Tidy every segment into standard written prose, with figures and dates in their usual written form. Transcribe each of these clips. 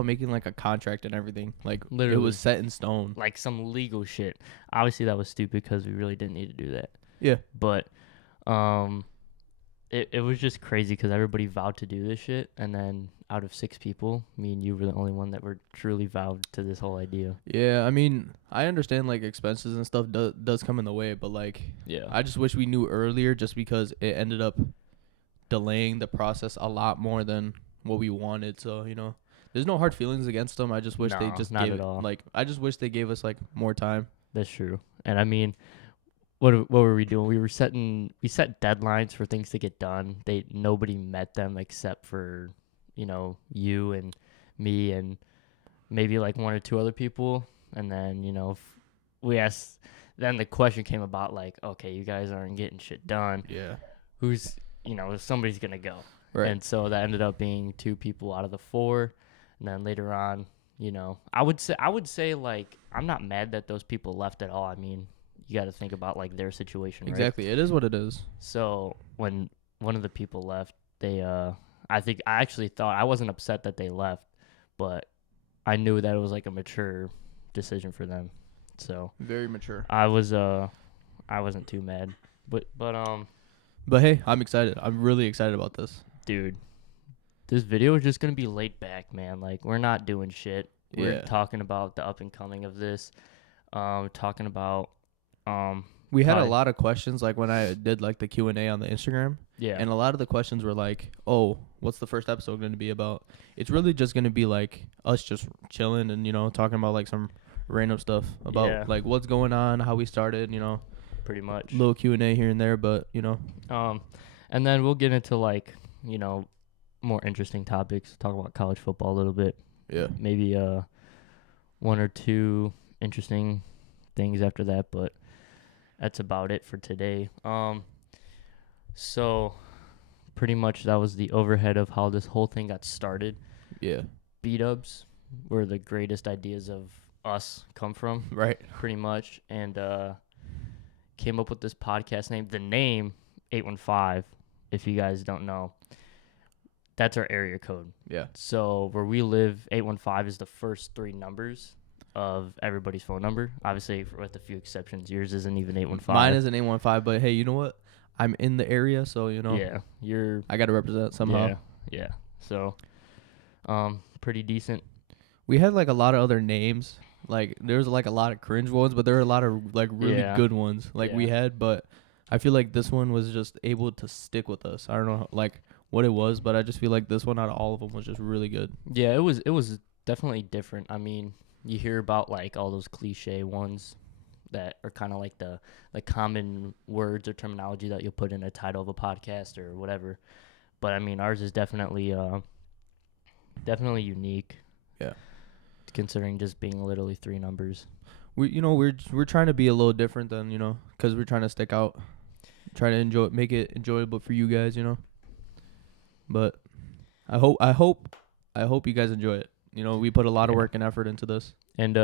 about making like a contract and everything. Like Literally. it was set in stone. Like some legal shit. Obviously, that was stupid because we really didn't need to do that. Yeah. But it was just crazy because everybody vowed to do this shit, and then out of 6 people, me and you were the only one that were truly vowed to this whole idea. Yeah, I mean, I understand like expenses and stuff does come in the way, but like Yeah. I just wish we knew earlier, just because it ended up delaying the process a lot more than what we wanted. So, there's no hard feelings against them. I just wish they No, just not gave at all. like I just wish they gave us like more time. That's true. And I mean, what were we doing? We set deadlines for things to get done. Nobody met them except for, you and me and maybe like 1 or 2 other people. And then, we asked, then the question came about like, okay, you guys aren't getting shit done. Yeah. Who's, somebody's going to go. Right. And so that ended up being 2 people out of the 4. And then later on, I would say like, I'm not mad that those people left at all. I mean, you got to think about like their situation, right? Exactly. It is what it is. So when one of the people left, I actually thought, I wasn't upset that they left, but I knew that it was like a mature decision for them. So Very mature. I wasn't too mad, but hey, I'm excited. I'm really excited about this. dude, this video is just gonna be laid back, man. Like, we're not doing shit. We're Yeah. talking about the up and coming of this. Talking about We had a probably- lot of questions like when I did like the Q&A on the Instagram, yeah, and a lot of the questions were like, "Oh, what's the first episode going to be about?" It's really just going to be like us just chilling and talking about like some random stuff about Yeah. like what's going on, how we started, pretty much. little Q&A here and there, but And then we'll get into like, more interesting topics. Talk about college football a little bit. yeah. Maybe 1 or 2 interesting things after that, but that's about it for today. So pretty much that was the overhead of how this whole thing got started. Yeah. B-dubs where the greatest ideas of us come from, Right. pretty much, and came up with this podcast name. The name 815, if you guys don't know, that's our area code. Yeah. So where we live, 815 is the first 3 numbers of everybody's phone number. Obviously, with a few exceptions, yours isn't even 815. Mine is an 815, but hey, you know what? I'm in the area, so Yeah, you're. I got to represent somehow. Yeah. So, pretty decent. We had like a lot of other names. Like there's like a lot of cringe ones, but there are a lot of like really Yeah. good ones like we Yeah. had, but I feel like this one was just able to stick with us. I don't know like what it was, but I just feel like this one out of all of them was just really good. Yeah, it was definitely different. I mean, you hear about like all those cliche ones that are kind of like the common words or terminology that you'll put in a title of a podcast or whatever. But I mean, ours is definitely unique. Yeah. Considering just being literally 3 numbers. We're trying to be a little different than, cuz we're trying to stick out. Try to make it enjoyable for you guys, But I hope you guys enjoy it. We put a lot of work and effort into this. And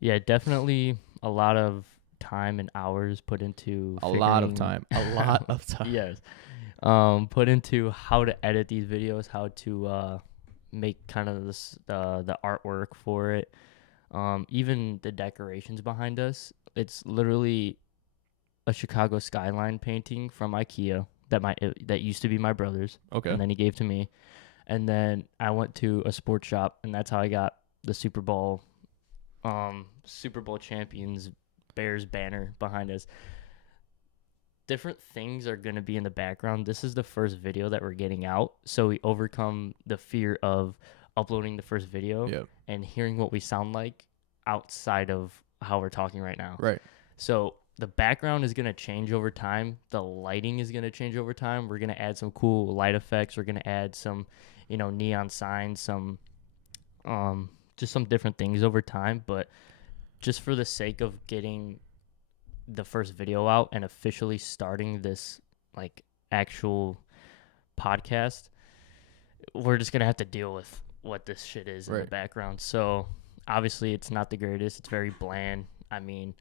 yeah, definitely a lot of time and hours put into A lot of time. Yes. Put into how to edit these videos, how to make kind of the artwork for it. Even the decorations behind us. It's literally a Chicago skyline painting from IKEA that used to be my brother's. Okay. And then he gave to me. And then I went to a sports shop, and that's how I got the Super Bowl champions Bears banner behind us. Different things are going to be in the background. This is the first video that we're getting out, so we overcome the fear of uploading the first video and hearing what we sound like outside of how we're talking right now. Right. So the background is going to change over time. The lighting is going to change over time. We're going to add some cool light effects. We're going to add some, neon signs, some just some different things over time. But just for the sake of getting the first video out and officially starting this like actual podcast, we're just going to have to deal with what this shit is in the background. So obviously it's not the greatest. It's very bland. I mean,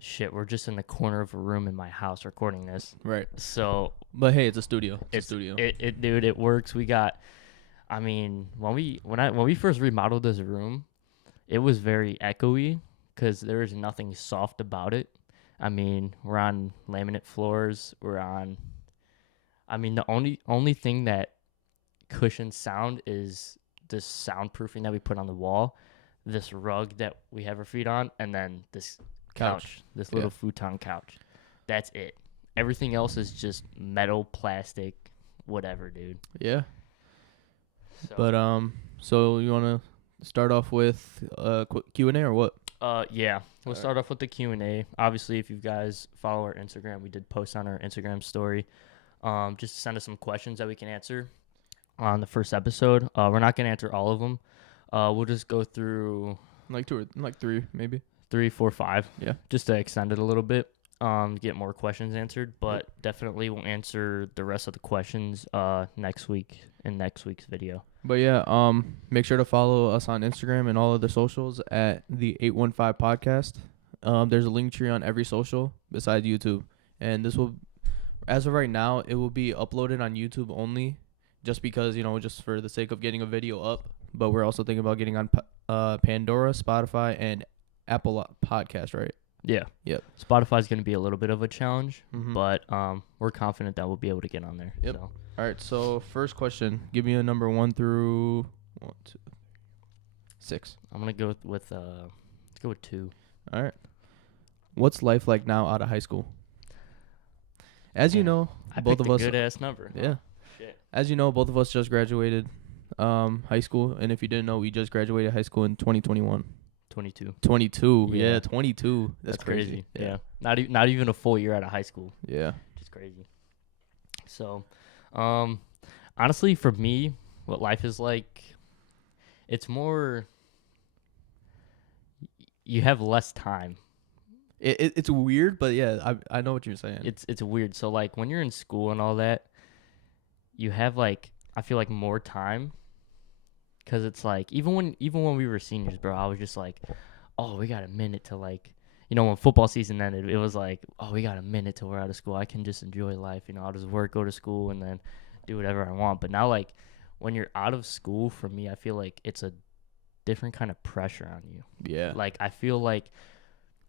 shit, we're just in the corner of a room in my house recording this. Right. So, but hey, it's a studio. It's a studio. Dude, it works. We got, I mean, when we first remodeled this room, it was very echoey because there was nothing soft about it. I mean, we're on laminate floors. I mean, the only thing that cushions sound is this soundproofing that we put on the wall, this rug that we have our feet on, and then this couch, this little futon couch. That's it. Everything else is just metal, plastic, whatever, dude. Yeah. So, But so you want to start off with quick Q&A or what? yeah, we'll start off with the Q&A. Obviously, if you guys follow our Instagram, we did post on our Instagram story. Just to send us some questions that we can answer on the first episode. We're not gonna answer all of them. We'll just go through Like 2 or like 3 maybe. 3, 4, 5. Yeah. Just to extend it a little bit. Get more questions answered, but definitely we'll answer the rest of the questions next week in next week's video. But yeah, make sure to follow us on Instagram and all other socials at the 815 podcast. There's a link tree on every social besides YouTube, and this will, as of right now, it will be uploaded on YouTube only, just because just for the sake of getting a video up. But we're also thinking about getting on Pandora, Spotify, and Apple Podcast, right? Yeah. Yep. Spotify's gonna be a little bit of a challenge, Mhm. but we're confident that we'll be able to get on there. Yep. So. All right. So first question, give me a number 1 through 6. I'm gonna go with let's go with 2. All right. What's life like now out of high school? As you Yeah. know, I both picked of a us. good ass number. Yeah. Shit. As you know, both of us just graduated high school, and if you didn't know, we just graduated high school in 2021. 22. 22. Yeah. Yeah, 22. That's crazy. crazy. Yeah. Not even a full year out of high school. Yeah. Which is crazy. So, honestly, for me, what life is like, it's more. You have less time. It's weird, but yeah, I know what you're saying. It's weird. So like when you're in school and all that, you have like I feel like more time. Cause it's like even when we were seniors, bro, I was just like, oh, we got a minute to like, when football season ended, it was like, oh, we got a minute till we're out of school. I can just enjoy life. I'll just work, go to school, and then do whatever I want. But now, like, when you're out of school, for me, I feel like it's a different kind of pressure on you. Yeah. Like, I feel like,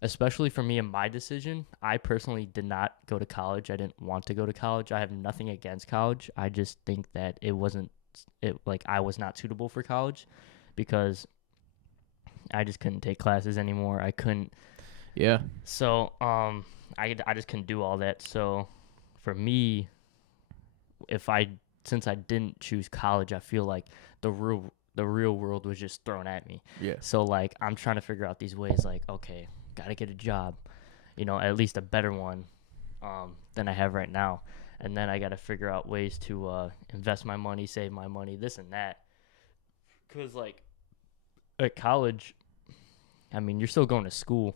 especially for me in my decision, I personally did not go to college. I didn't want to go to college. I have nothing against college. I just think that I was not suitable for college because I just couldn't take classes anymore. I couldn't. Yeah. So, I just couldn't do all that. So, for me, since I didn't choose college, I feel like the real world was just thrown at me. Yeah. So, like, I'm trying to figure out these ways, like, okay, gotta get a job, at least a better one, than I have right now. And then I gotta figure out ways to invest my money, save my money, this and that. Cause like at college, I mean, you're still going to school.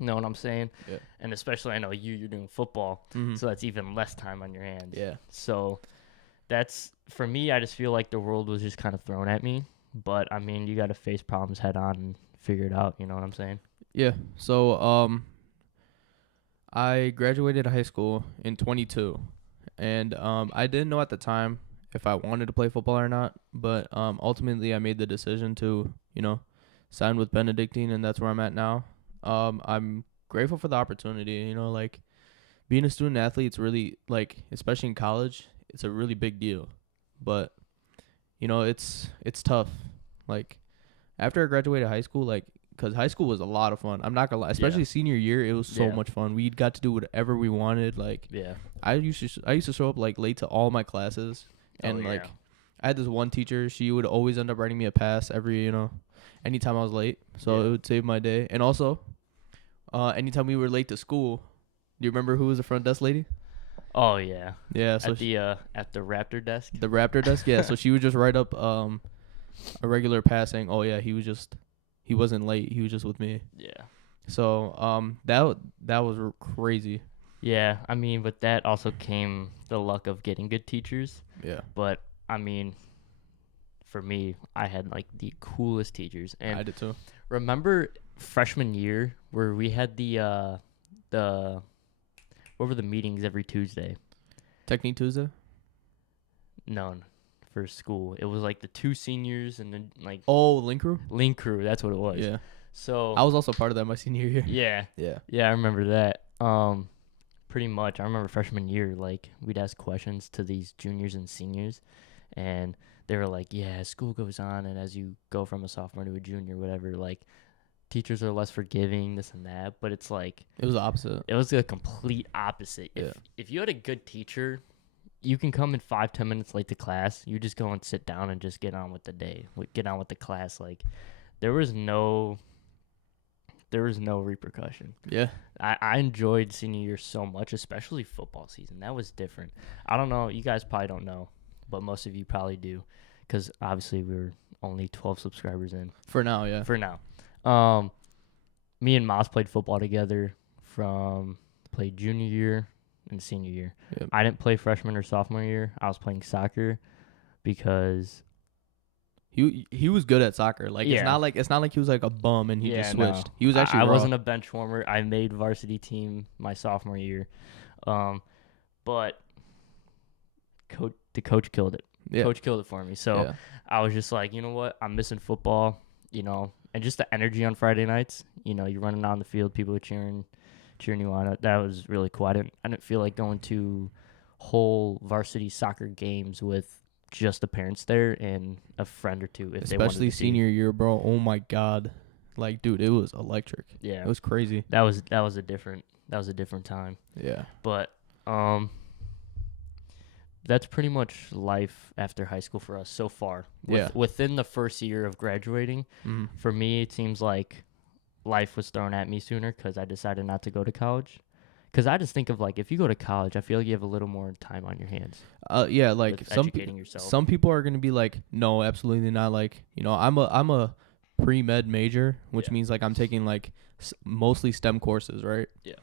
You know what I'm saying? Yeah. And especially I know you're doing football, Mhm. so that's even less time on your hands. Yeah. So that's for me. I just feel like the world was just kind of thrown at me. But I mean, you got to face problems head on and figure it out. You know what I'm saying? Yeah. So I graduated high school in 22, and I didn't know at the time if I wanted to play football or not. But ultimately, I made the decision to sign with Benedictine, and that's where I'm at now. I'm grateful for the opportunity. Like being a student athlete, it's really like, especially in college, it's a really big deal. But it's tough. Like after I graduated high school, like, because high school was a lot of fun. I'm not gonna lie, especially senior year, it was so much fun. We got to do whatever we wanted. Like, I used to show up like late to all my classes, and like I had this one teacher. She would always end up writing me a pass every anytime I was late, so it would save my day. And also, anytime we were late to school, do you remember who was the front desk lady? Oh yeah. Yeah. So at the Raptor desk. The Raptor desk, yeah. So she would just write up a regular pass saying, "Oh yeah, he wasn't late. He was just with me." Yeah. So that was crazy. Yeah, I mean, with that also came the luck of getting good teachers. Yeah. But I mean, for me, I had like the coolest teachers. And I did too. remember freshman year where we had the what were the meetings every Tuesday? Technique Tuesday. No, first school. It was like the 2 seniors and then like Oh, Link Crew? Link Crew. That's what it was. Yeah. So I was also part of that my senior year. yeah, Yeah. I remember that. Pretty much. I remember freshman year, like we'd ask questions to these juniors and seniors, and they were like, "Yeah, as school goes on, and as you go from a sophomore to a junior, whatever, like teachers are less forgiving, this and that." But it's like It was the opposite. it was a complete opposite. Yeah. If you had a good teacher, you can come in 5-10 minutes late to class. You just go and sit down and just get on with the day, get on with the class. Like there was no repercussion. Yeah. I enjoyed senior year so much, especially football season. That was different. I don't know. You guys probably don't know, but most of you probably do, because obviously we were only 12 subscribers in. For now, yeah. For now. Me and Moss played football together played junior year and senior year. Yep. I didn't play freshman or sophomore year. I was playing soccer because He was good at soccer. Like Yeah. it's not like he was like a bum and he just no. switched. He was actually I raw. wasn't a bench warmer. I made varsity team my sophomore year. But the coach killed it. Yeah. Coach killed it for me. So Yeah. I was just like, you know what? I'm missing football, and just the energy on Friday nights. You're running on the field, people are cheering you on. That was really cool. I didn't feel like going to whole varsity soccer games with just the parents there and a friend or two, if they wanted Especially to see. senior year, bro. Oh my god. Like, dude, it was electric. Yeah, It was crazy. that was a different time. Yeah. But that's pretty much life after high school for us so far. Yeah. Within the first year of graduating, Mhm. for me, it seems like life was thrown at me sooner because I decided not to go to college. Because I just think of, like, if you go to college, I feel like you have a little more time on your hands Yeah, like with educating yourself. some people are gonna be like, no, absolutely not. Like, I'm a pre-med major, which Yeah. means like I'm taking like mostly STEM courses, right? Yeah.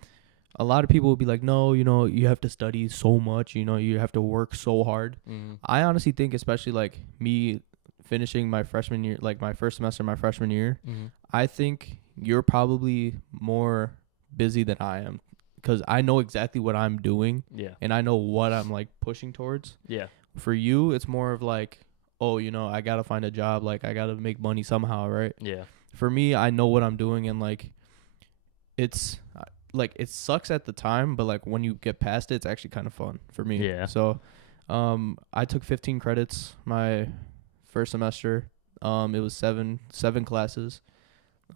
A lot of people will be like, no, you have to study so much, you have to work so hard. Mhm. I honestly think, especially like me finishing my freshman year, like my first semester, my freshman year, Mhm. I think you're probably more busy than I am, because I know exactly what I'm doing Yeah. and I know what I'm like pushing towards. Yeah. For you, it's more of like, oh, I gotta find a job, like I gotta make money somehow, right? Yeah. For me, I know what I'm doing, and like it's like it sucks at the time, but like when you get past it, it's actually kind of fun for me. Yeah. So I took 15 credits my first semester. It was seven classes.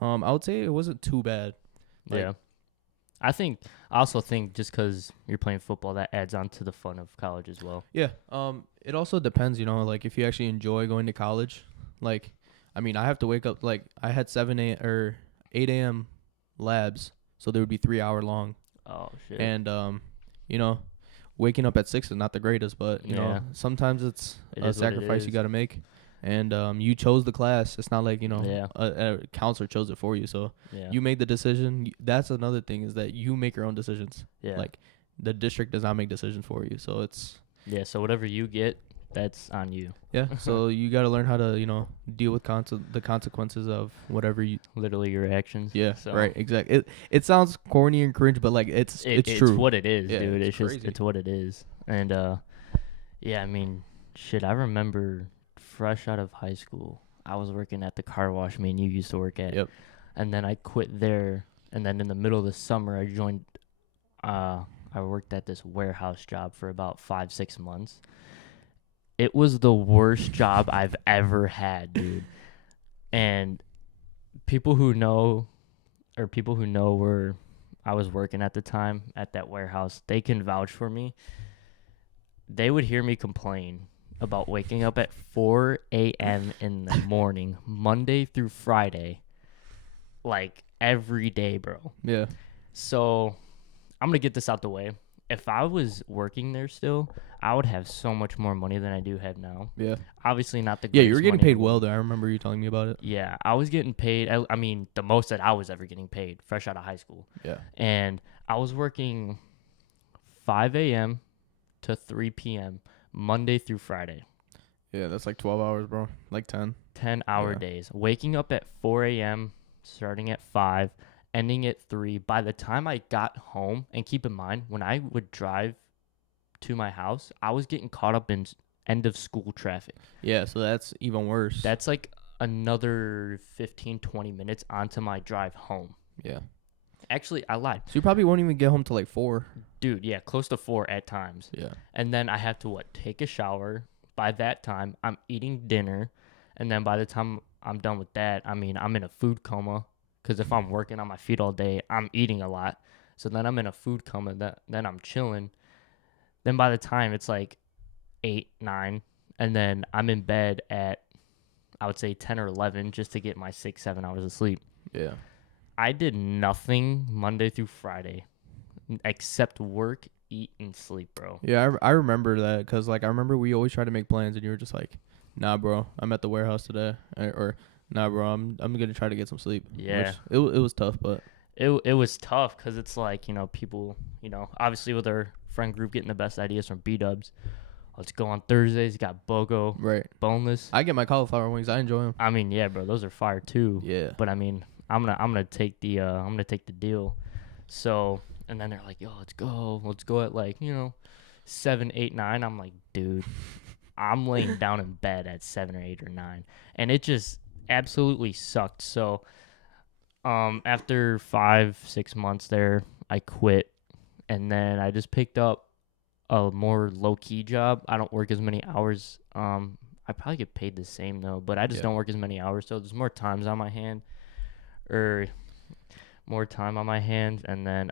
I would say it wasn't too bad. Like, Yeah. I also think just because you're playing football, that adds on to the fun of college as well. Yeah. It also depends, like if you actually enjoy going to college. Like, I mean, I have to wake up, like I had 8 a.m. labs, so they would be 3 hour long. Oh, shit. And waking up at 6 is not the greatest, but Yeah. sometimes it's It a is what it sacrifice is. you got to make. And you chose the class. It's not like Yeah. a counselor chose it for you. So Yeah. you made the decision. That's another thing, is that you make your own decisions. Yeah. Like the district does not make decisions for you. So it's Yeah. So whatever you get, that's on you. yeah. So you got to learn how to deal with the consequences of whatever you. Literally your actions. Yeah. So Right. Exactly. It sounds corny and cringe, but like it's true. It's what it is, Yeah, dude. it's crazy. It's what it is. And yeah, I mean, shit. I remember fresh out of high school, I was working at the car wash me and you used to work at. Yep. And then I quit there, and then in the middle of the summer, I joined. I worked at this warehouse job for about 5-6 months. It was the worst job I've ever had, dude. And people who know where I was working at the time at that warehouse, they can vouch for me. They would hear me complain about waking up at 4 a.m. in the morning, Monday through Friday, like every day, bro. Yeah. So I'm going to get this out the way. If I was working there still, I would have so much more money than I do have now. Yeah. Obviously not the Yeah. You greatest were getting money in paid the well world. there. I remember you telling me about it. Yeah, I was getting paid. I mean, the most that I was ever getting paid fresh out of high school. Yeah. And I was working 5 a.m. to 3 p.m. Monday through Friday. Yeah, that's like 12 hours, bro. Like 10. 10-hour Yeah. days. Waking up at 4 a.m., starting at 5, ending at 3. By the time I got home, and keep in mind, when I would drive to my house, I was getting caught up in end of school traffic. Yeah, so that's even worse. That's like another 15, 20 minutes onto my drive home. Yeah. Actually, I lied. So you probably won't even get home till like 4. Dude, yeah, close to 4 at times. Yeah. And then I have to, take a shower. By that time, I'm eating dinner. And then by the time I'm done with that, I mean, I'm in a food coma. Because if I'm working on my feet all day, I'm eating a lot. So then I'm in a food coma. Then I'm chilling. Then by the time it's like 8, 9, and then I'm in bed at, I would say 10 or 11 just to get my 6, 7 hours of sleep. Yeah. I did nothing Monday through Friday except work, eat, and sleep, bro. Yeah, I remember that because, like, I remember we always tried to make plans, and you were just like, nah, bro, I'm at the warehouse today. Or nah, bro, I'm going to try to get some sleep. Yeah. Which, it was tough, but. It was tough because it's like, people, obviously with our friend group getting the best ideas from B-Dubs. Let's go on Thursdays. You got BOGO, Right. boneless. I get my cauliflower wings. I enjoy them. I mean, yeah, bro, those are fire too. Yeah. But I mean, I'm gonna take the deal. So, and then they're like, yo, let's go at like 7, 8, 9. I'm like, dude, I'm laying down in bed at 7 or 8 or 9, and it just absolutely sucked. So, after 5, 6 months there, I quit, and then I just picked up a more low key job. I don't work as many hours. I probably get paid the same though, but I just don't work as many hours, so there's more times on my hand. And then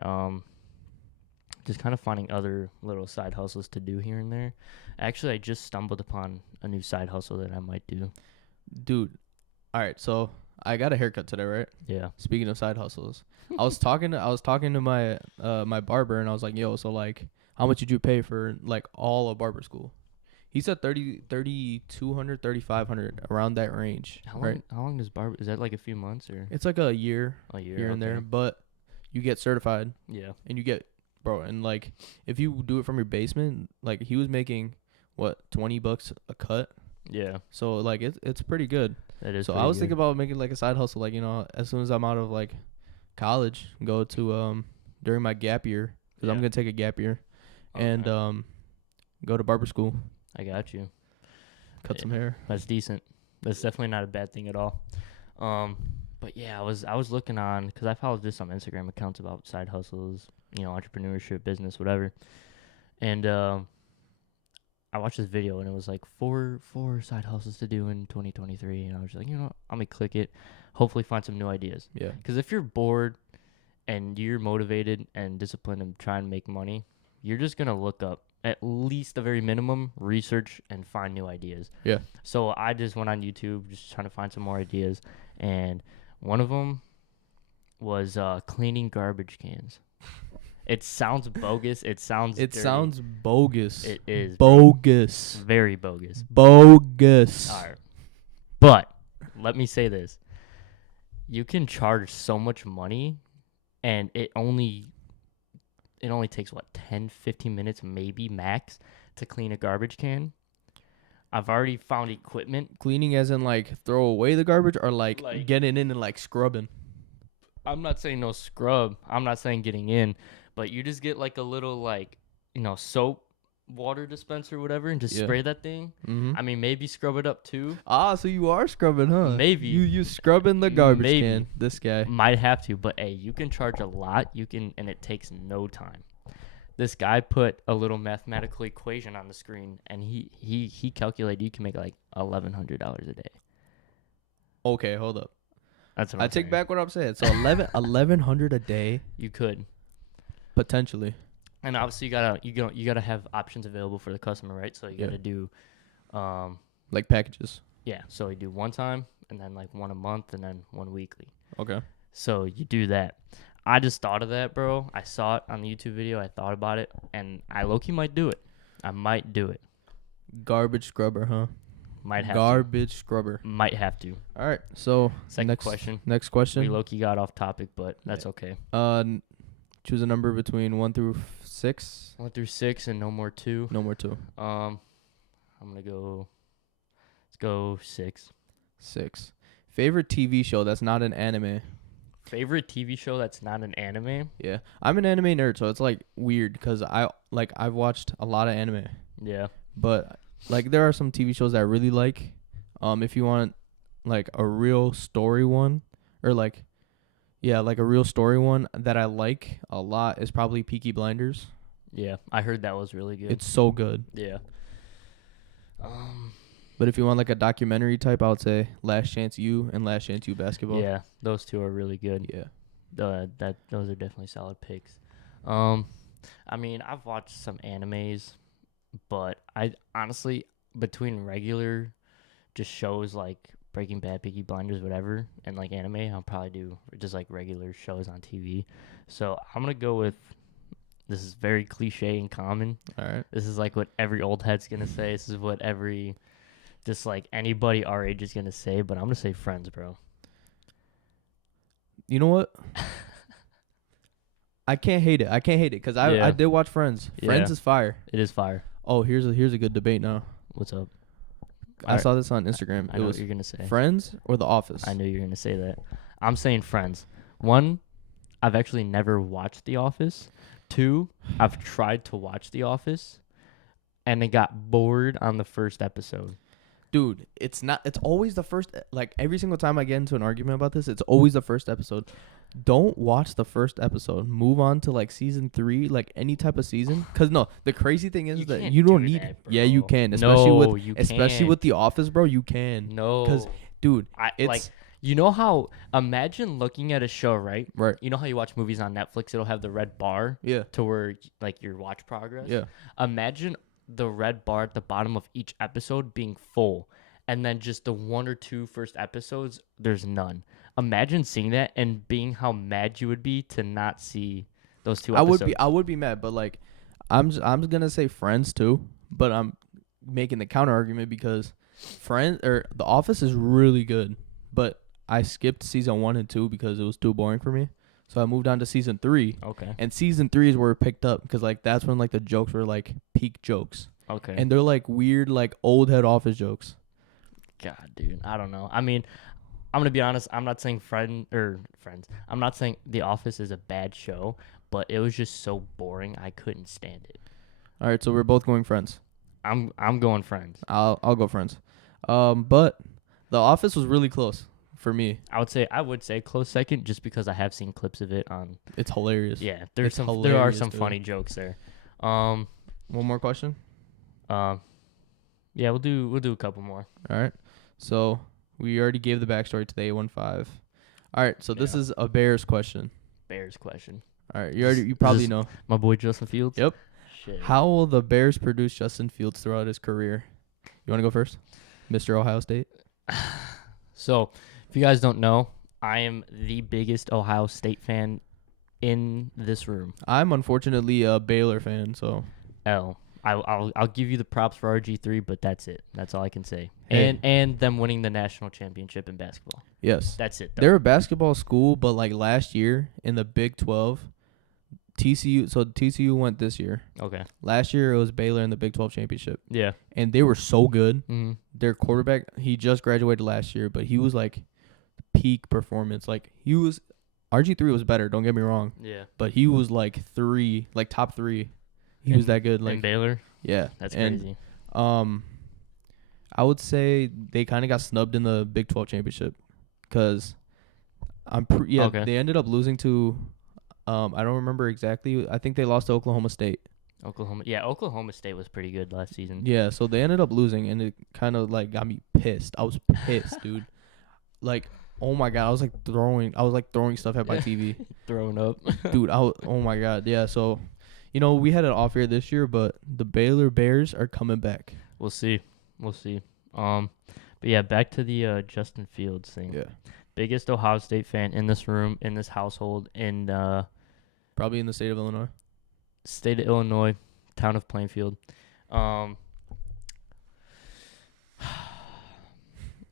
just kind of finding other little side hustles to do here and there. Actually, I just stumbled upon a new side hustle that I might do. Dude, all right, so I got a haircut today, right? Yeah. Speaking of side hustles, I was talking to my my barber, and I was like, yo, so like, how much did you pay for like all of barber school? He said 3,200, 3,500, around that range. How right? long does barber? Is that like a few months or It's like a year here and there, but you get certified. Yeah. And you get, bro, and like if you do it from your basement, like he was making what, $20 a cut. Yeah. So like it's pretty good. That is. So I was thinking about making like a side hustle, like as soon as I'm out of like college, go to during my gap year, because I'm gonna take a gap year, and go to barber school. I got you. Cut some hair. That's decent. That's definitely not a bad thing at all. But yeah, I was looking on, because I follow just some Instagram accounts about side hustles, entrepreneurship, business, whatever. And I watched this video, and it was like four side hustles to do in 2023. And I was just like, I'm gonna click it, hopefully find some new ideas. Yeah. Because if you're bored and you're motivated and disciplined and trying to make money, you're just gonna look up, at least the very minimum, research and find new ideas. Yeah. So I just went on YouTube just trying to find some more ideas, and one of them was cleaning garbage cans. It sounds bogus. It sounds dirty. Sounds bogus. It is bogus. Very bogus. Bogus. All right. But let me say this. You can charge so much money, and it only takes 10, 15 minutes maybe max to clean a garbage can. I've already found equipment. Cleaning as in like throw away the garbage, or like getting in and like scrubbing? I'm not saying no scrub. I'm not saying getting in, but you just get like a little soap water dispenser or whatever, and just spray that thing. Mm-hmm. I mean, maybe scrub it up too. So you are scrubbing, huh? Maybe. You scrubbing the garbage can. This guy might have to, but hey, you can charge a lot. And it takes no time. This guy put a little mathematical equation on the screen, and he calculated you can make like $1,100 a day. Okay, hold up. That's what I I'm take saying. back what I'm saying. So $1,100 a day, You could. potentially. And obviously you gotta have options available for the customer, right? So you gotta do, like packages. yeah. So you do one time, and then like one a month, and then one weekly. Okay. So you do that. I just thought of that, bro. I saw it on the YouTube video. I thought about it, and I low-key might do it. I might do it. Garbage scrubber, huh? Might have Garbage scrubber. Might have to. All right. So Second question. Next question. We low-key got off topic, but that's okay. Choose a number between 1 through 6. 1 through 6 and no more 2. No more 2. I'm gonna go. Let's go 6. 6. Favorite TV show that's not an anime. Favorite TV show that's not an anime? Yeah, I'm an anime nerd, so it's like weird because I've watched a lot of anime. Yeah. But Like there are some TV shows that I really like. If you want like a real story one, or like yeah, like a real story one that I like a lot is probably Peaky Blinders. Yeah, I heard that was really good. It's so good. Yeah. But if you want like a documentary type, I would say Last Chance U and Last Chance U Basketball. Yeah, those two are really good. Yeah. Those are definitely solid picks. I mean, I've watched some animes, but I honestly, between regular just shows like Breaking Bad, Peaky Blinders, whatever, and like anime, I'll probably do just like regular shows on TV. So I'm gonna go with, this is very cliche and common. All right. This is like what every old head's gonna say. This is what just like anybody our age is gonna say. But I'm gonna say Friends, bro. You know what? I can't hate it. I can't hate it because Yeah. I did watch Friends. Friends Yeah. is fire. It is fire. Oh, here's a good debate now. What's up? I saw this on Instagram. I It know was what you're gonna say. Friends or The Office. I knew you were gonna say that. I'm saying Friends. One, I've actually never watched The Office. Two, I've tried to watch The Office, and I got bored on the first episode. Dude, it's not. It's always the first. Like every single time I get into an argument about this, it's always the first episode. Don't watch the first episode. Move on to like season 3, like any type of season. Cause no, the crazy thing is You that can't you don't do need. that, Yeah, you bro. can. Especially No, with you especially can't. with The Office, bro. You can. No, 'Cause, dude, I it's like, you know how, imagine looking at a show, right? right. You know how you watch movies on Netflix, it'll have the red bar Yeah. to where like your watch progress. Yeah. Imagine the red bar at the bottom of each episode being full, and then just the 1 or 2 first episodes, there's none. Imagine seeing that and being how mad you would be to not see those 2 episodes. I would be mad, but like I'm gonna say Friends too, but I'm making the counter argument because Friends or The Office is really good, but I skipped season 1 and 2 because it was too boring for me. So I moved on to season 3, Okay. and season 3 is where it picked up because like that's when like the jokes were like peak jokes, Okay. and they're like weird like old head office jokes. God, dude, I don't know. I mean, I'm gonna be honest. I'm not saying Friends. I'm not saying The Office is a bad show, but it was just so boring. I couldn't stand it. All right, so we're both going Friends. I'm going Friends. I'll go Friends. But The Office was really close for me. I would say close second, just because I have seen clips of it on. It's hilarious. Yeah, It's there are hilarious, some dude. funny jokes there. One more question. Yeah, we'll do a couple more. All right. So we already gave the backstory to the A15. All right. So this Yeah. is a Bears question. Bears question. All right. You probably this- know. My boy Justin Fields. Yep. Shit. How will the Bears produce Justin Fields throughout his career? You want to go first, Mr. Ohio State? So, if you guys don't know, I am the biggest Ohio State fan in this room. I'm unfortunately a Baylor fan, so I'll give you the props for RG3, but that's it. That's all I can say. Hey. And them winning the national championship in basketball. yes. That's it. Though. They're a basketball school, but like last year in the Big 12, TCU went this year. Okay. Last year it was Baylor in the Big 12 championship, Yeah. and they were so good. Mm-hmm. Their quarterback, he just graduated last year, but he was like peak performance. Like he was RG3 was better, don't get me wrong, Yeah. but he was like top 3. He was that good. In Like Baylor. yeah, That's and, crazy. I would say they kind of got snubbed in the Big 12 championship because Okay. they ended up losing to I don't remember exactly. I think they lost to Oklahoma State. Oklahoma State was pretty good last season. Yeah, so they ended up losing, and it kind of like got me pissed. I was pissed, dude. Like, oh my god, I was like throwing stuff at my TV, Throwing up. dude. Oh my god, yeah. So, we had an off year this year, but the Baylor Bears are coming back. We'll see. But yeah, back to the Justin Fields thing. Yeah, Biggest Ohio State fan in this room, in this household, in probably in the state of Illinois. state of Illinois, town of Plainfield.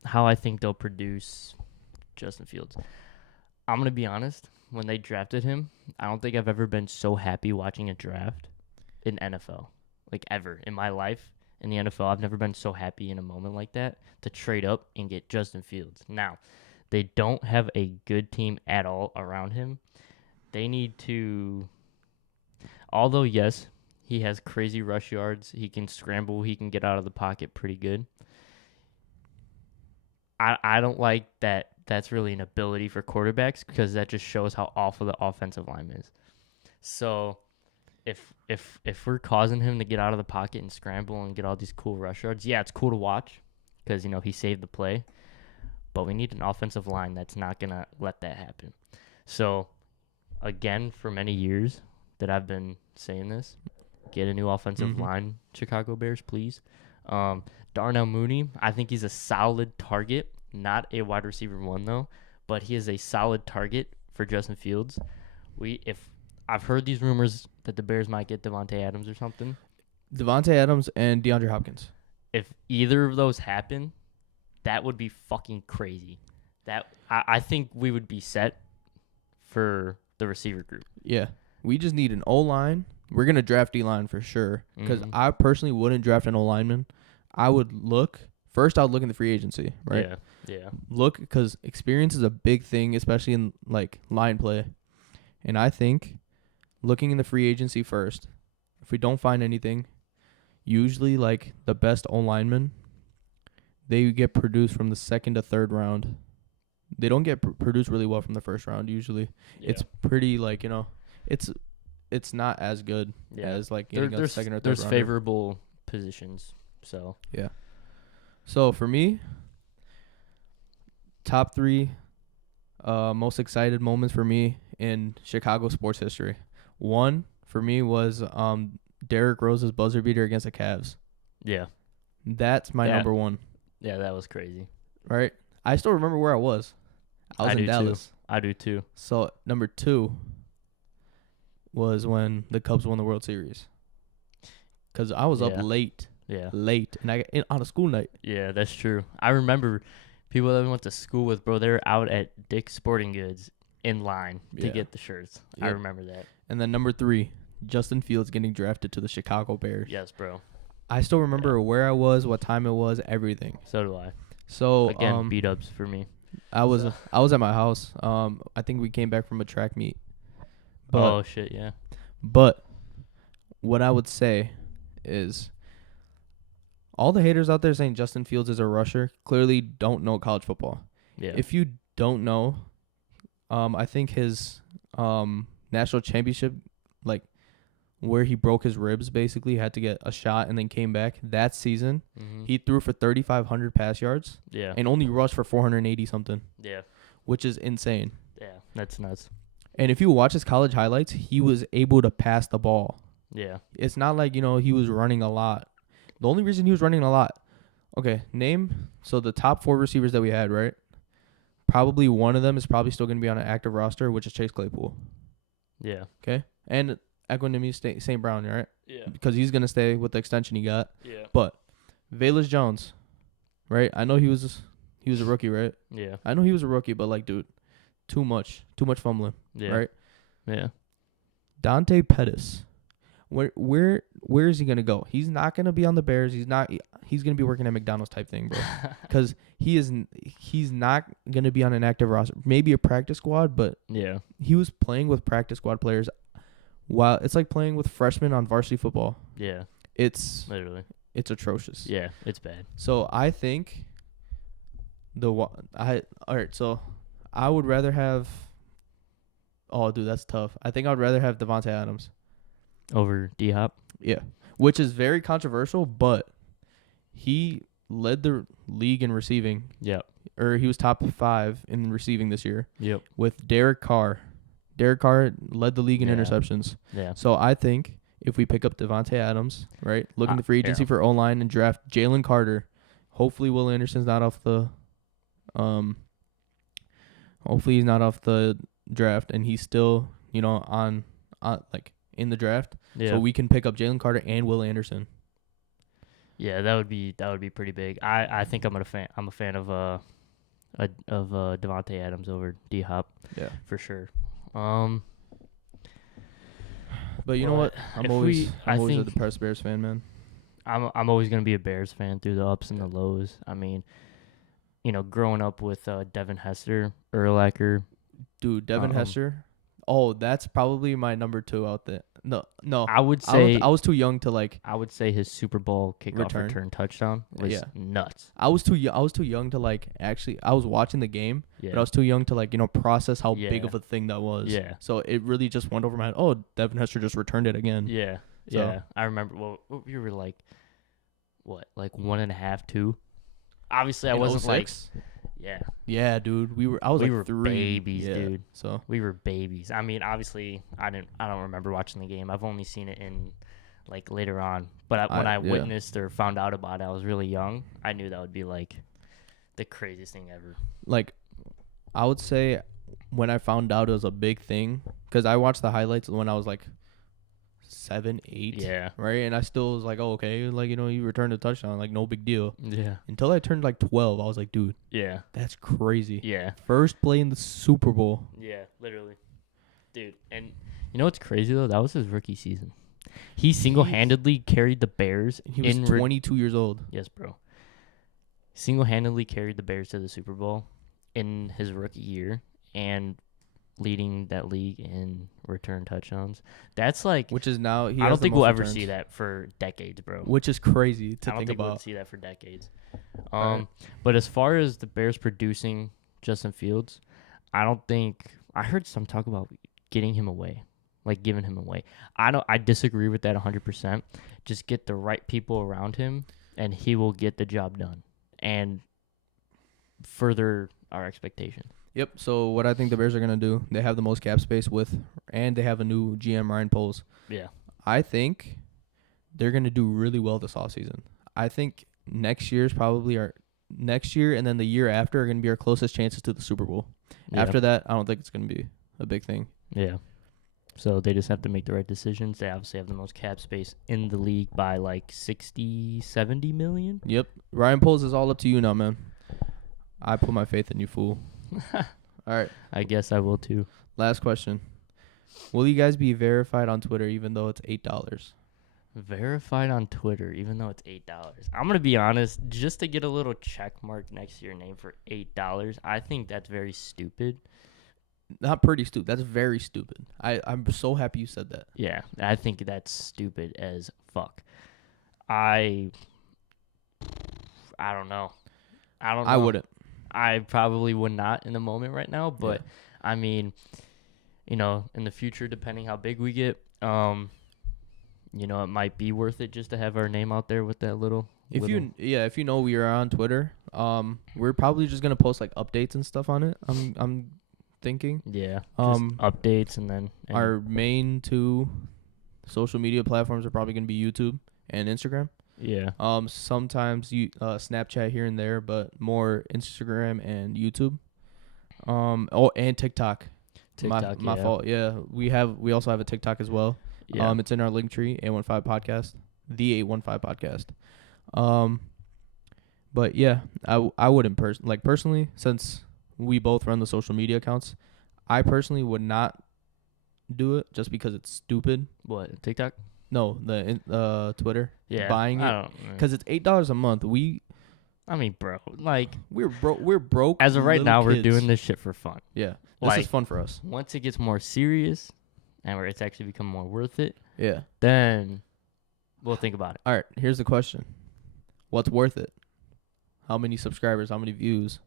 How I think they'll produce Justin Fields. I'm going to be honest. When they drafted him, I don't think I've ever been so happy watching a draft in NFL. Like, ever. In my life, in the NFL, I've never been so happy in a moment like that to trade up and get Justin Fields. Now, they don't have a good team at all around him. They need to... Although, yes, He has crazy rush yards. He can scramble. He can get out of the pocket pretty good. I don't like that. That's really an ability for quarterbacks because that just shows how awful the offensive line is. So if we're causing him to get out of the pocket and scramble and get all these cool rush yards, yeah, it's cool to watch because he saved the play. But we need an offensive line that's not gonna let that happen. So again, for many years that I've been saying this, get a new offensive line, Chicago Bears, please. Darnell Mooney, I think he's a solid target, not a wide receiver one though, but he is a solid target for Justin Fields. If I've heard these rumors that the Bears might get Devontae Adams or something. Devontae Adams and DeAndre Hopkins. If either of those happen, that would be fucking crazy. I think we would be set for the receiver group. Yeah. We just need an O-line. We're going to draft D-line for sure because I personally wouldn't draft an O-lineman. I would look in the free agency, right? Yeah. Look, because experience is a big thing, especially in, like, line play. And I think looking in the free agency first, if we don't find anything, usually, like, the best O-linemen, they get produced from the second to third round. They don't get produced really well from the first round usually. Yeah. It's pretty, like, it's not as good as, like, getting a second or third round. There's favorable positions, so. Yeah. So, for me, top 3 most excited moments for me in Chicago sports history. One, for me, was Derrick Rose's buzzer beater against the Cavs. Yeah. That's my number one. Yeah, that was crazy. Right? I still remember where I was. I was in Dallas. I do too. So, number 2 was when the Cubs won the World Series. Because I was up late. Yeah. Late. And on a school night. Yeah, that's true. I remember people that we went to school with, bro, they were out at Dick's Sporting Goods in line to get the shirts. Yep. I remember that. And then number 3, Justin Fields getting drafted to the Chicago Bears. Yes, bro. I still remember where I was, what time it was, everything. So do I. So again, beat-ups for me. I was at my house. I think we came back from a track meet. Oh shit, yeah. But what I would say is all the haters out there saying Justin Fields is a rusher clearly don't know college football. Yeah. If you don't know, I think his national championship, like where he broke his ribs, basically had to get a shot and then came back that season. He threw for 3,500 pass yards. Yeah. And only rushed for 480 something. Yeah. Which is insane. Yeah, that's nuts. And if you watch his college highlights, he was able to pass the ball. Yeah. It's not like, he was running a lot. The only reason he was running a lot, so the top 4 receivers that we had, right? Probably one of them is probably still going to be on an active roster, which is Chase Claypool. Yeah. Okay? And Equanimeous St. Brown, right? Yeah. Because he's going to stay with the extension he got. Yeah. But Velus Jones, right? I know he was a rookie, right? Yeah. I know he was a rookie, but, like, dude, too much fumbling. Yeah. Right? Yeah. Dante Pettis. Where is he gonna go? He's not gonna be on the Bears. He's gonna be working at McDonald's type thing, bro. Because he's not gonna be on an active roster. Maybe a practice squad, but he was playing with practice squad players. While it's like playing with freshmen on varsity football. Yeah. It's atrocious. Yeah, it's bad. So I think so I would rather have. Oh, dude, that's tough. I think I'd rather have Devontae Adams over D-Hop. Yeah, which is very controversial, but he led the league in receiving. Yep. Or he was top 5 in receiving this year. Yep. With Derek Carr. Derek Carr led the league in interceptions. Yeah. So I think if we pick up Devontae Adams, right, look in the free agency for O-line and draft Jalen Carter, hopefully Will Anderson's not off the hopefully he's not off the draft and he's still, on like in the draft. Yeah. So we can pick up Jalen Carter and Will Anderson. Yeah, that would be pretty big. I think I'm a fan of Devontae Adams over D-Hop. Yeah, for sure. But you know what? I'm always a depressed Bears fan, man. I'm always gonna be a Bears fan through the ups and the lows. I mean, growing up with Devin Hester, Urlacher. Dude, Devin Hester. Oh, that's probably my number 2 out there. No. I would say I was too young to like. I would say his Super Bowl kickoff Return. return touchdown was Yeah. nuts. I was too young to like actually. I was watching the game, Yeah. but I was too young to like process how big Yeah. of a thing that was. Yeah. So it really just went over my head. Oh, Devin Hester just returned it again. Yeah. So- Yeah. I remember. Well, we were like, what, like 1.5, 2? Obviously, I In wasn't like. 06? Yeah. Yeah, dude. I was We like were 3. babies, Yeah. dude. So We were babies. I mean, obviously, I don't remember watching the game. I've only seen it in, like, later on. But when I yeah. witnessed or found out about it, I was really young. I knew that would be like the craziest thing ever. like, I would say when I found out it was a big thing, because I watched the highlights when I was like 7, 8. Yeah. Right, and I still was like, oh, okay, like you returned a touchdown, like no big deal. Yeah. Until I turned like 12, I was like, dude, Yeah. that's crazy. Yeah. First play in the Super Bowl. Yeah. Literally, dude. And you know what's crazy though? That was his rookie season. He single-handedly carried the Bears. He was 22 years old. Yes, bro. Single-handedly carried the Bears to the Super Bowl in his rookie year and leading that league in return touchdowns. That's like, Which is now I don't think we'll ever see that for decades, bro. Which is crazy to I don't think think we'll about. see that for decades. Right. But as far as the Bears producing Justin Fields, I don't think I heard some talk about getting him away, like giving him away. I disagree with that 100%. Just get the right people around him, and he will get the job done and further our expectation. Yep. So what I think the Bears are gonna do, they have the most cap space and they have a new GM, Ryan Poles. Yeah. I think they're gonna do really well this offseason. I think next year, and then the year after are gonna be our closest chances to the Super Bowl. Yeah. After that, I don't think it's gonna be a big thing. Yeah. So they just have to make the right decisions. They obviously have the most cap space in the league by like 60, 70 million. Yep. Ryan Poles is all up to you now, man. I put my faith in you, fool. All right. I guess I will too. Last question. Will you guys be verified on Twitter even though it's $8? Verified on Twitter, even though it's $8. I'm gonna be honest, just to get a little check mark next to your name for $8, I think that's very stupid. Not pretty stupid. That's very stupid. I'm so happy you said that. Yeah, I think that's stupid as fuck. I don't know. I wouldn't. I probably would not in the moment right now, but I mean, in the future, depending how big we get, it might be worth it just to have our name out there with that little. If you know we are on Twitter, we're probably just gonna post like updates and stuff on it. I'm thinking. Yeah. Just updates and our main 2 social media platforms are probably gonna be YouTube and Instagram. Yeah. Sometimes Snapchat here and there, but more Instagram and YouTube. And TikTok. My fault. Yeah, we also have a TikTok as well. Yeah. It's in our link tree, 815 podcast, the 815 podcast. But yeah, I wouldn't personally, since we both run the social media accounts, I personally would not do it just because it's stupid. What, TikTok? No, the Twitter. Yeah. Buying it. I don't. Because it's $8 a month. I mean, bro, like We're broke. as of right little now, we're kids. doing this shit for fun. Yeah, this Like- is fun for us. Once it gets more serious, and where it's actually become more worth it, Yeah. then we'll think about it. All right. Here's the question: what's worth it? How many subscribers? How many views?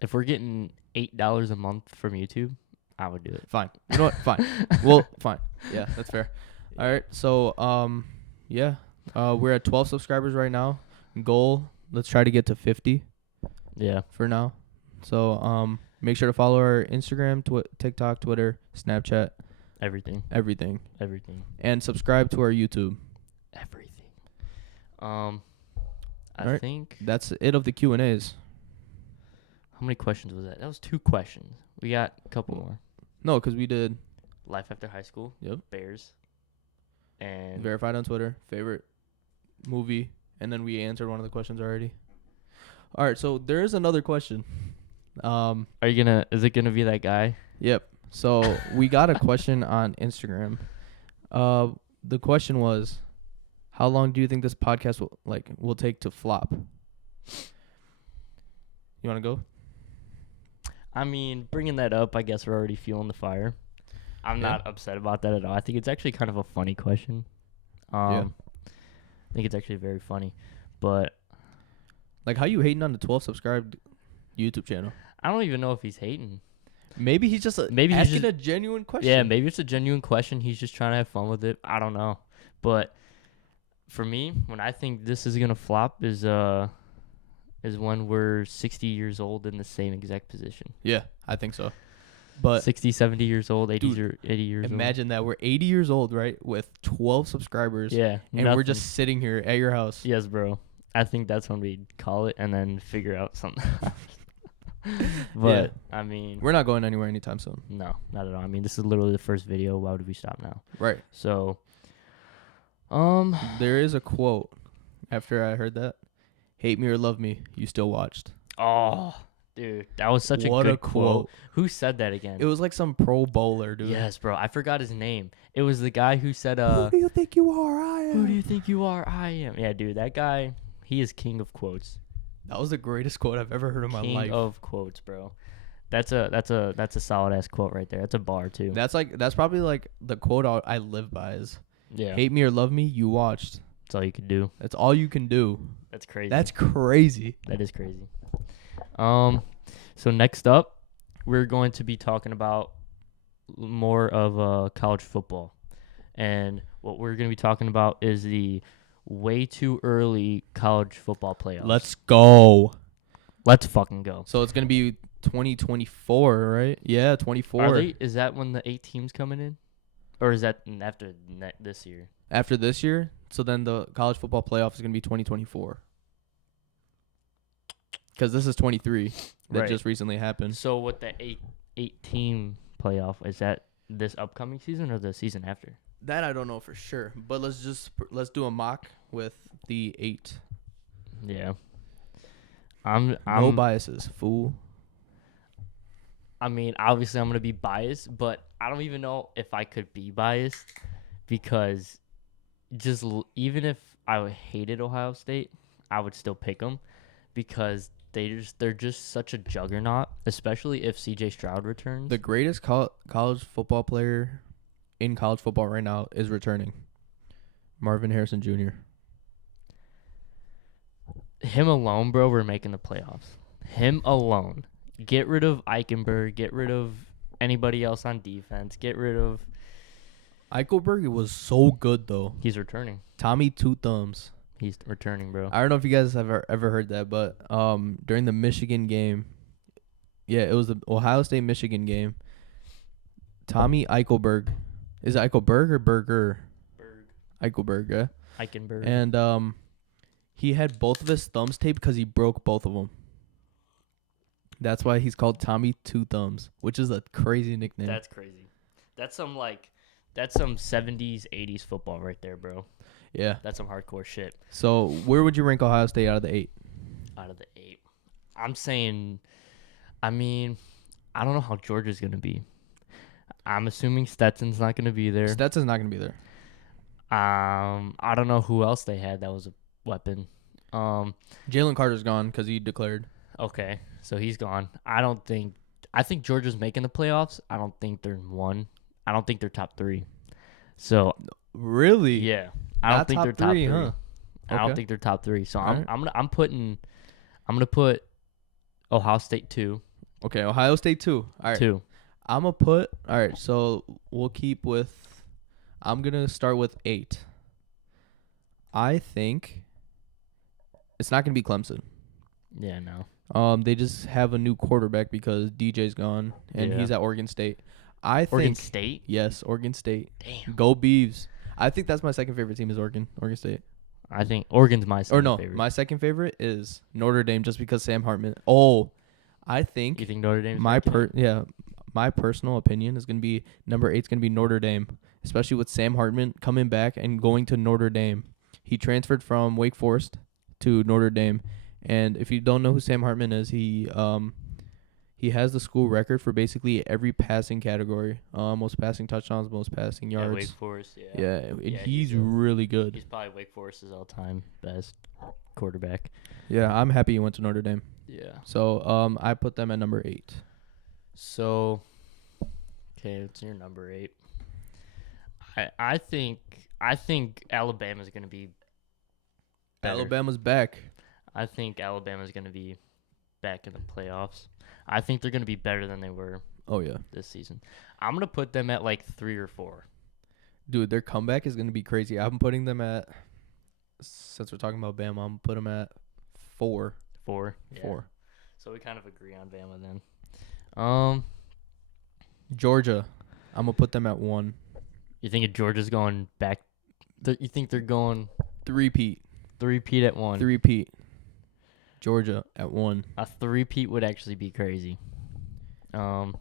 If we're getting $8 a month from YouTube, I would do it. Fine. You know what? Fine. Well, fine. Yeah, that's fair. All right. So, yeah, we're at 12 subscribers right now. Goal: let's try to get to 50 Yeah. for now. So, make sure to follow our Instagram, TikTok, Twitter, Snapchat, Everything. everything, And and subscribe to our YouTube. everything. I Alright. think. That's it of the Q&As. How many questions was that? That was 2 questions. We got a couple more. No, because we did Life after high school. Yep. Bears. And verified on Twitter, favorite movie, and then we answered one of the questions already. All right, so there is another question. is it gonna be that guy? Yep. So we got a question on Instagram. The question was, how long do you think this podcast will take to flop? You want to go? I mean, bringing that up, I guess we're already fueling the fire. I'm Yeah. not upset about that at all. I think it's actually kind of a funny question. Yeah. I think it's actually very funny, but Like, how you hating on the 12 subscribed YouTube channel? I don't even know if he's hating. Maybe he's just Maybe he's asking just- a genuine question. Yeah, maybe it's a genuine question. He's just trying to have fun with it. I don't know. But for me, when I think this is gonna flop is when we're 60 years old in the same exact position. Yeah, I think so. But 60, 70 years old, 80, Dude, 80 years imagine that we're 80 years old, right, with 12 subscribers, old. Yeah. and we're nothing. just sitting here at your house. Yes, bro. I think that's when we call it and then figure out something. But I mean, We're not going anywhere anytime soon. no, not at all. I mean, this is literally the first video. Why would we stop now? Right. So, There is a quote after I heard that. Hate me or love me, you still watched. oh, dude, that was such What a good a quote. Who said that again? It was like some pro bowler, dude. Yes, bro. I forgot his name. It was the guy who said, Who do you think you are? I am. "Who do you think you are? I am." Yeah, dude, that guy. He is king of quotes. That was the greatest quote I've ever heard in my King life. of quotes, bro. That's a solid ass quote right there. That's a bar too. That's probably like the quote I live by is Yeah, hate me or love me, you watched. that's all you could do. That's all you can do. That's crazy. That's crazy. That is crazy. So next up, we're going to be talking about more of college football, and what we're going to be talking about is the way too early college football playoffs. Let's go. Let's fucking go. So it's gonna be 2024, right? Yeah, 24. Are they? Is that when the 8 teams coming in, or is that after this year? After this year, so then the college football playoff is gonna be 2024. Because this is 23 that Right. just recently happened. So with the eight team playoff, is that this upcoming season or the season after? That I don't know for sure, but let's do a mock with the 8. Yeah. I'm No biases, fool. I mean, obviously I'm going to be biased, but I don't even know if I could be biased because even if I hated Ohio State, I would still pick them because they're just such a juggernaut, especially if CJ Stroud returns. The greatest college football player in college football right now is returning. Marvin Harrison Jr. Him alone, bro, we're making the playoffs. Him alone. Get rid of Eichenberg. Get rid of anybody else on defense. Get rid of... Eichelberg was so good though. He's returning. Tommy Two Thumbs. He's returning, bro. I don't know if you guys have ever heard that, but during the Michigan game, yeah, it was the Ohio State Michigan game. Tommy Eichelberg, is it Eichelberg or Berger? Eichelberg, yeah. Eichenberg. And he had both of his thumbs taped because he broke both of them. That's why he's called Tommy Two Thumbs, which is a crazy nickname. That's crazy. That's some 70s, 80s football right there, bro. Yeah. That's some hardcore shit. So where would you rank Ohio State out of the 8? Out of the 8. I'm saying, I mean, I don't know how Georgia's going to be. I'm assuming Stetson's not going to be there. Stetson's not going to be there. I don't know who else they had that was a weapon. Jalen Carter's gone because he declared. Okay, so he's gone. I think Georgia's making the playoffs. I don't think they're 1. I don't think they're top 3. So Really? yeah, I don't Not think top they're top 3. huh? I don't Okay. think they're top 3. So Alright. I'm gonna put Ohio State 2. Okay, Ohio State 2. All right. 2. I'm going to put, all right, so we'll keep with, I'm going to start with 8. I think it's not going to be Clemson. Yeah, no. They just have a new quarterback because DJ's gone, and Yeah. he's at Oregon State. I think, Oregon State. yes, Oregon State. Damn. Go Beavs. I think that's my second favorite team is Oregon State. I think Oregon's my second Or no, favorite. my second favorite is Notre Dame just because Sam Hartman. Oh, I think You think Notre Dame's my making it? my personal opinion is going to be number 8 is going to be Notre Dame, especially with Sam Hartman coming back and going to Notre Dame. He transferred from Wake Forest to Notre Dame, and if you don't know who Sam Hartman is, he has the school record for basically every passing category. Most passing touchdowns, most passing Yeah, yards. Wake Forest. Yeah. Yeah, and Yeah, he's really good. He's probably Wake Forest's all-time best quarterback. Yeah, I'm happy he went to Notre Dame. Yeah. So I put them at number 8. So, Okay, it's your number 8. I think Alabama's gonna be better. Alabama's back. I think Alabama's gonna be back in the playoffs. I think they're gonna be better than they were Oh yeah, this season. I'm gonna put them at like 3 or 4. dude, their comeback is gonna be crazy. I'm putting them at. Since we're talking about Bama, I'm gonna put them at 4. 4. 4. So we kind of agree on Bama then. Georgia, I'm gonna put them at 1. You think Georgia's going back? You think they're going 3-peat. 3-peat at 1? 3-peat. Georgia at 1. A 3-peat would actually be crazy. I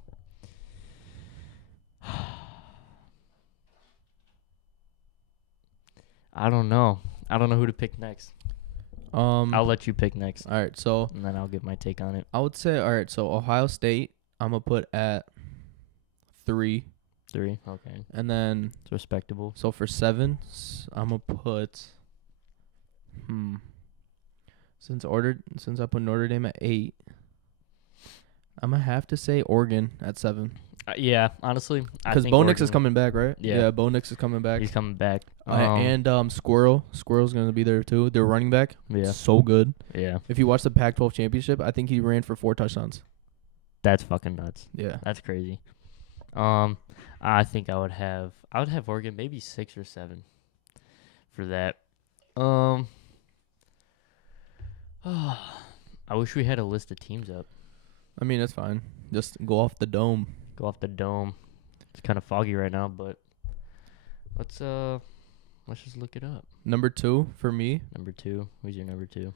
don't know. I don't know who to pick next. I'll let you pick next, All right, so and then I'll give my take on it. I would say, all right, so Ohio State, I'm gonna put at 3, 3, okay, and then it's respectable. so for 7, I'm gonna put. Since I put Notre Dame at 8, I'm gonna have to say Oregon at 7. Yeah, honestly, Because Bo Nix is coming back, right? Yeah. Bo Nix is coming back. He's coming back. And Squirrel's gonna be there too. Their running back, Yeah, so good. yeah, If you watch the Pac-12 championship, I think he ran for 4 touchdowns. that's fucking nuts. Yeah. That's crazy. I think I would have Oregon maybe 6 or 7 for that. I wish we had a list of teams up. I mean, that's fine. Just go off the dome. Go off the dome. It's kind of foggy right now, but let's just look it up. Number 2 for me. Number 2. Who's your number 2?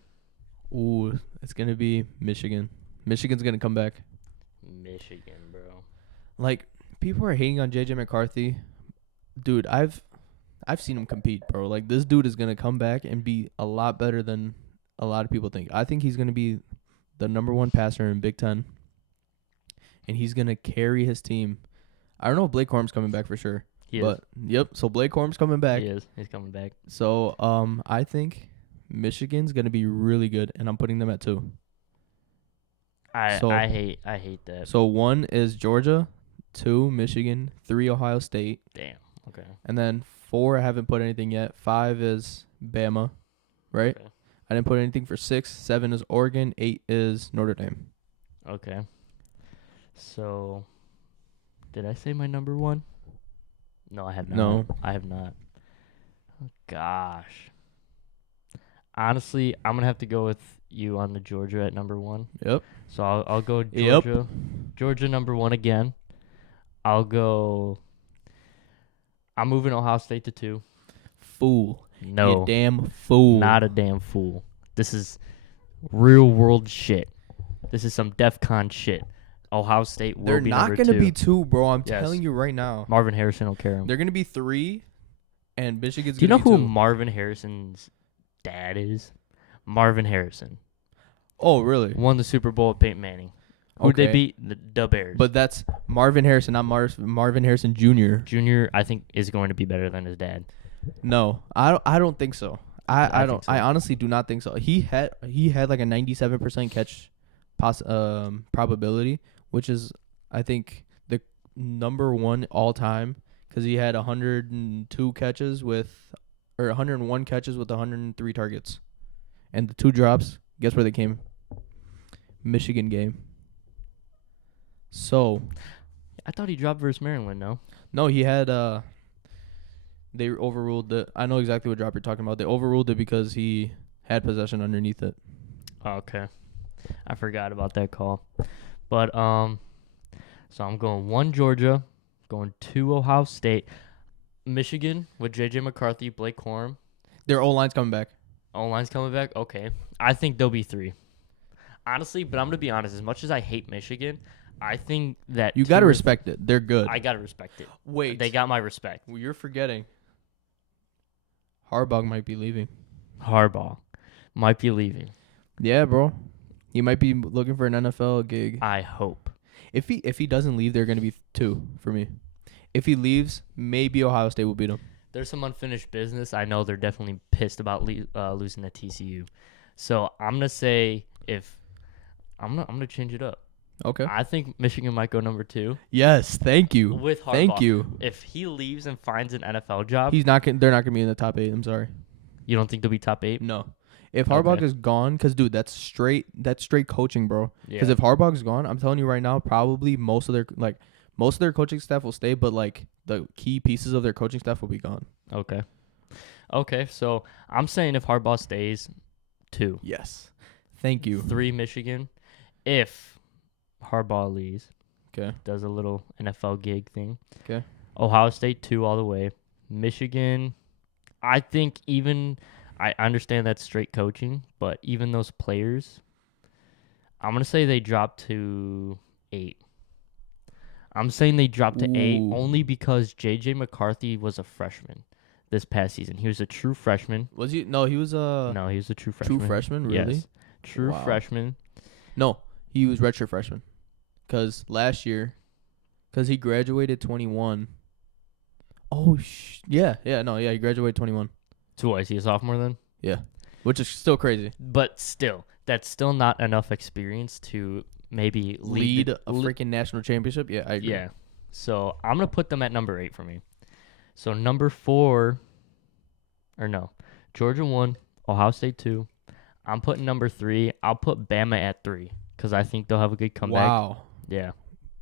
Ooh, it's gonna be Michigan. Michigan's gonna come back. Michigan, bro. Like, people are hating on JJ McCarthy. Dude, I've seen him compete, bro. Like, this dude is gonna come back and be a lot better than a lot of people think. I think he's gonna be the number 1 passer in Big Ten, and he's gonna carry his team. I don't know if Blake Corum's coming back for sure. He But yep, so Blake Corum's coming back. He is. He's coming back. So I think Michigan's gonna be really good, and I'm putting them at 2. I hate that. So 1 is Georgia, 2 Michigan, 3 Ohio State, Damn. Okay. and then 4 I haven't put anything yet. 5 is Bama, right? Okay. I didn't put anything for 6. 7 is Oregon. 8 is Notre Dame. Okay. So, did I say my number 1? No, I have not. No. I have not. Oh, gosh. Honestly, I'm going to have to go with you on the Georgia at number 1. Yep. So I'll go Yep. Georgia. Georgia number 1 again. I'm moving Ohio State to 2. Fool. No. You damn fool. Not a damn fool. This is real world shit. This is some DEF CON shit. Ohio State will They're be not number going to 2. be 2, bro. I'm Yes. telling you right now. Marvin Harrison will carry him. They're going to be 3, and Michigan's Do you going know to be who 2. Marvin Harrison's dad is? Marvin Harrison. Oh, really? Won the Super Bowl with Peyton Manning. Who'd they Okay. beat? The Bears. But that's Marvin Harrison, not Marvin Harrison Jr. Junior, I think, is going to be better than his dad. No, I don't think so. I I don't. think so. I honestly do not think so. He had like a 97% catch probability, which is I think the number 1 all time, because he had 102 catches or 101 catches with 103 targets, and the 2 drops. Guess where they came? Michigan game. So I thought he dropped versus Maryland, no? no, he had they overruled the. I know exactly what drop you're talking about. They overruled it because he had possession underneath it. Okay. I forgot about that call. But, so I'm going 1 Georgia, going 2 Ohio State, Michigan with J.J. McCarthy, Blake Corum. Their O-line's coming back. O-line's coming back? Okay. I think they'll be 3. Honestly, but I'm going to be honest. As much as I hate Michigan, I think that You got to respect it. They're good. I got to respect it. Wait. They got my respect. Well, you're forgetting. Harbaugh might be leaving. Harbaugh might be leaving. Yeah, bro. He might be looking for an NFL gig. I hope. If he doesn't leave, they're going to be 2 for me. If he leaves, maybe Ohio State will beat him. There's some unfinished business. I know they're definitely pissed about losing to TCU. So I'm going to say I'm going to change it up. Okay. I think Michigan might go number 2 Yes. Thank you. with Harbaugh. Thank you. If he leaves and finds an NFL job, He's not. They're not gonna be in the top 8. I'm sorry. you don't think they'll be top 8? No. If Harbaugh Okay. is gone, because dude, that's straight coaching, bro. Yeah. Because if Harbaugh's gone, I'm telling you right now, probably most of their coaching staff will stay, but like the key pieces of their coaching staff will be gone. Okay. Okay, so I'm saying if Harbaugh stays, 2. Yes. Thank you. 3 Michigan. If Harbaugh leaves, Okay. does a little NFL gig thing. Okay. Ohio State 2 all the way. Michigan, I think I understand that's straight coaching, but even those players, I'm going to say they dropped to 8. I'm saying they dropped to 8 Ooh. only because J.J. McCarthy was a freshman this past season. He was a true freshman. Was he? No, he was a No, he was a true freshman. true freshman. Really? Yes. True Wow. freshman. No, he was redshirt freshman. Cause last year, cause he graduated 21. Oh yeah, he graduated 21. So what, is he a sophomore then? Yeah, which is still crazy. But still, that's still not enough experience to maybe Lead the- a freaking national championship. Yeah, I agree. Yeah. So I'm going to put them at number 8 for me. So number 4, or no, Georgia 1, Ohio State 2. I'm putting number 3. I'll put Bama at 3 because I think they'll have a good comeback. Wow. Yeah.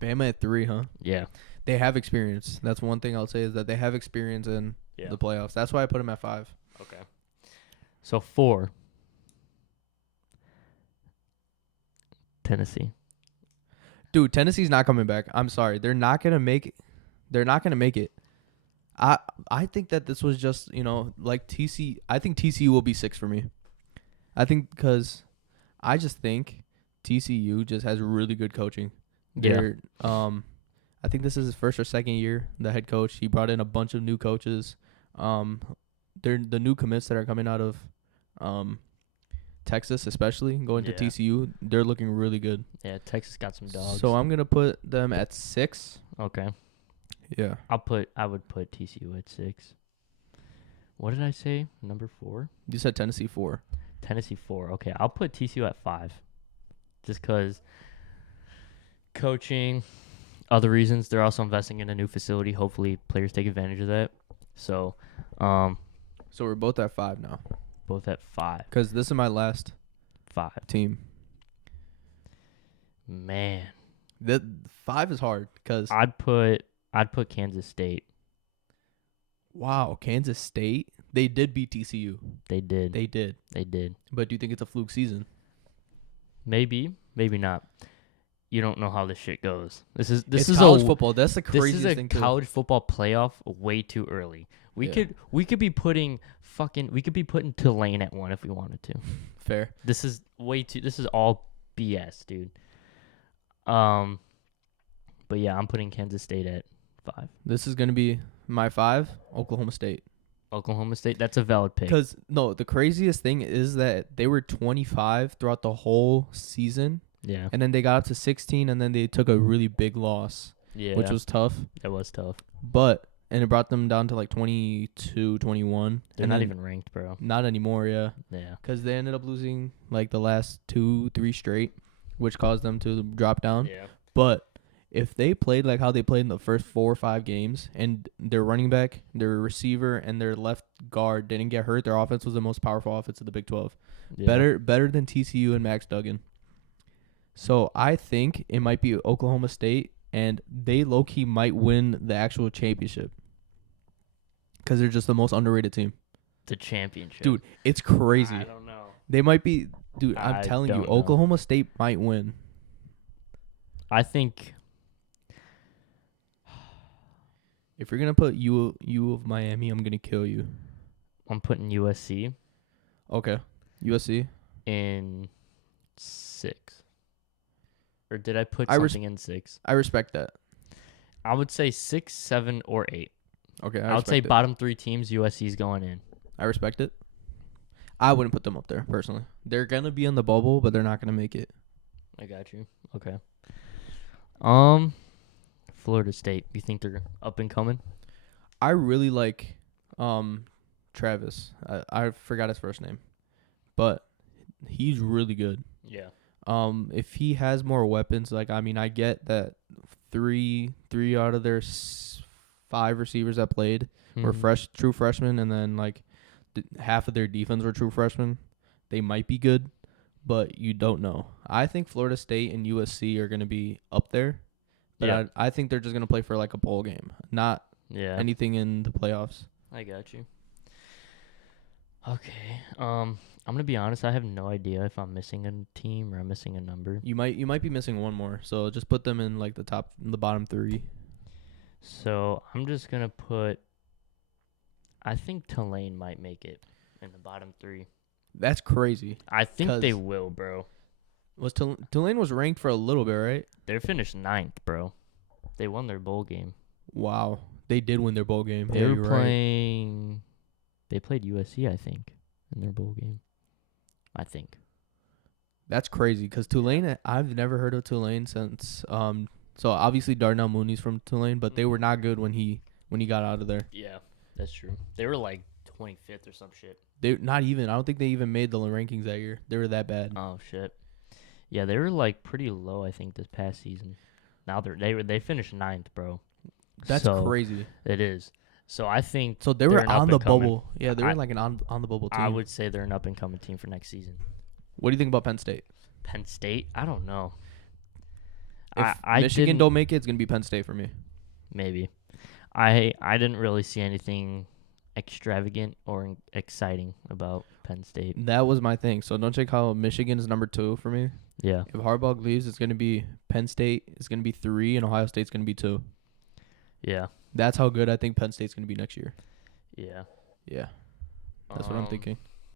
Bama at 3, huh? Yeah. They have experience. That's one thing I'll say is that they have experience in Yeah. the playoffs. That's why I put them at 5. Okay. So 4, Tennessee. Dude, Tennessee's not coming back. I'm sorry. They're not gonna make it. They're not gonna make it. I think that this was just, like TC. I think TCU will be 6 for me. I think because I just think TCU just has really good coaching. Yeah. They're, I think this is his first or second year. The head coach, he brought in a bunch of new coaches. They're the new commits that are coming out of, Texas, especially going to Yeah. TCU. They're looking really good. Yeah, Texas got some dogs. So I'm gonna put them at 6. Okay. Yeah. I would put TCU at 6. What did I say? Number 4? You said Tennessee 4. Tennessee 4. Okay, I'll put TCU at 5. Just because coaching, other reasons. They're also investing in a new facility. Hopefully players take advantage of that. So, So we're both at 5 now. both at 5. Because this is my last 5. team. Man. That 5 is hard because I'd put Kansas State. wow, Kansas State, they did beat TCU. They did. They did. They did. But do you think it's a fluke season? Maybe, maybe not. You don't know how this shit goes. This is It's college football. That's the This craziest is a thing too. college football playoff way too early. We Yeah. could be putting Tulane at 1 if we wanted to. Fair. This is all BS, dude. But yeah, I'm putting Kansas State at 5. This is gonna be my 5. Oklahoma State. Oklahoma State, that's a valid pick. Because no, the craziest thing is that they were 25 throughout the whole season, Yeah. and then they got up to 16, and then they took a really big loss, Yeah. which was tough. that was tough. And it brought them down to like 22, 21. They're and not then- even ranked, bro. Not anymore, yeah. Yeah. Because they ended up losing like the last 2-3 straight, which caused them to drop down. Yeah. But if they played like how they played in the first 4 or 5 games, and their running back, their receiver, and their left guard didn't get hurt, their offense was the most powerful offense of the Big 12. Yeah. Better than TCU and Max Duggan. So I think it might be Oklahoma State, and they low-key might win the actual championship. Because they're just the most underrated team. The championship. Dude, it's crazy. I don't know. They might be... Dude, I'm I telling you, don't know. Oklahoma State might win. I think If you're going to put U of Miami, I'm going to kill you. I'm putting USC Okay. USC? in 6. Or did I put I something in 6? I respect that. I would say 6, 7, or 8. Okay, I would say respect it. bottom 3 teams, USC's going in. I respect it. I wouldn't put them up there, personally. They're going to be in the bubble, but they're not going to make it. I got you. Okay. Florida State. You think they're up and coming? I really like Travis. I forgot his first name. But he's really good. Yeah. If he has more weapons, like I mean, I get that three out of their 5 receivers that played were true freshmen, and then like half of their defense were true freshmen. They might be good, but you don't know. I think Florida State and USC are gonna be up there, but Yeah. I think they're just gonna play for like a bowl game, not Yeah. anything in the playoffs. I got you. Okay. I'm gonna be honest. I have no idea if I'm missing a team or I'm missing a number. You might be missing one more, so just put them in like the bottom 3. So I'm just gonna put. I think Tulane might make it in the bottom 3. That's crazy. I think they 'Cause- will, bro. Was Tulane was ranked for a little bit, right? They're finished 9th, bro. They won their bowl game. Wow, they did win their bowl game. They Yeah, were you're right. playing. They played USC, I think, in their bowl game. I think. That's crazy because Tulane. I've never heard of Tulane since. So obviously Darnell Mooney's from Tulane, but they were not good when he got out of there. Yeah, that's true. They were like 25th or some shit. They not even. I don't think they even made the rankings that year. They were that bad. Oh shit. Yeah, they were like pretty low, I think, this past season. Now they finished 9th, bro. That's So, crazy. It is. So I think So they they're were an on the up-and-coming. bubble. Yeah, they were I- like an on the bubble team. I would say they're an up and coming team for next season. What do you think about Penn State? Penn State, I don't know. If I Michigan didn't- don't make it, it's gonna be Penn State for me. Maybe. I didn't really see anything extravagant or exciting about Penn State. That was my thing. So don't check how Michigan is number 2 for me. Yeah. If Harbaugh leaves, it's gonna be Penn State. It's gonna be 3, and Ohio State's gonna be 2. Yeah. That's how good I think Penn State's gonna be next year. Yeah. Yeah, that's what I'm Um, thinking.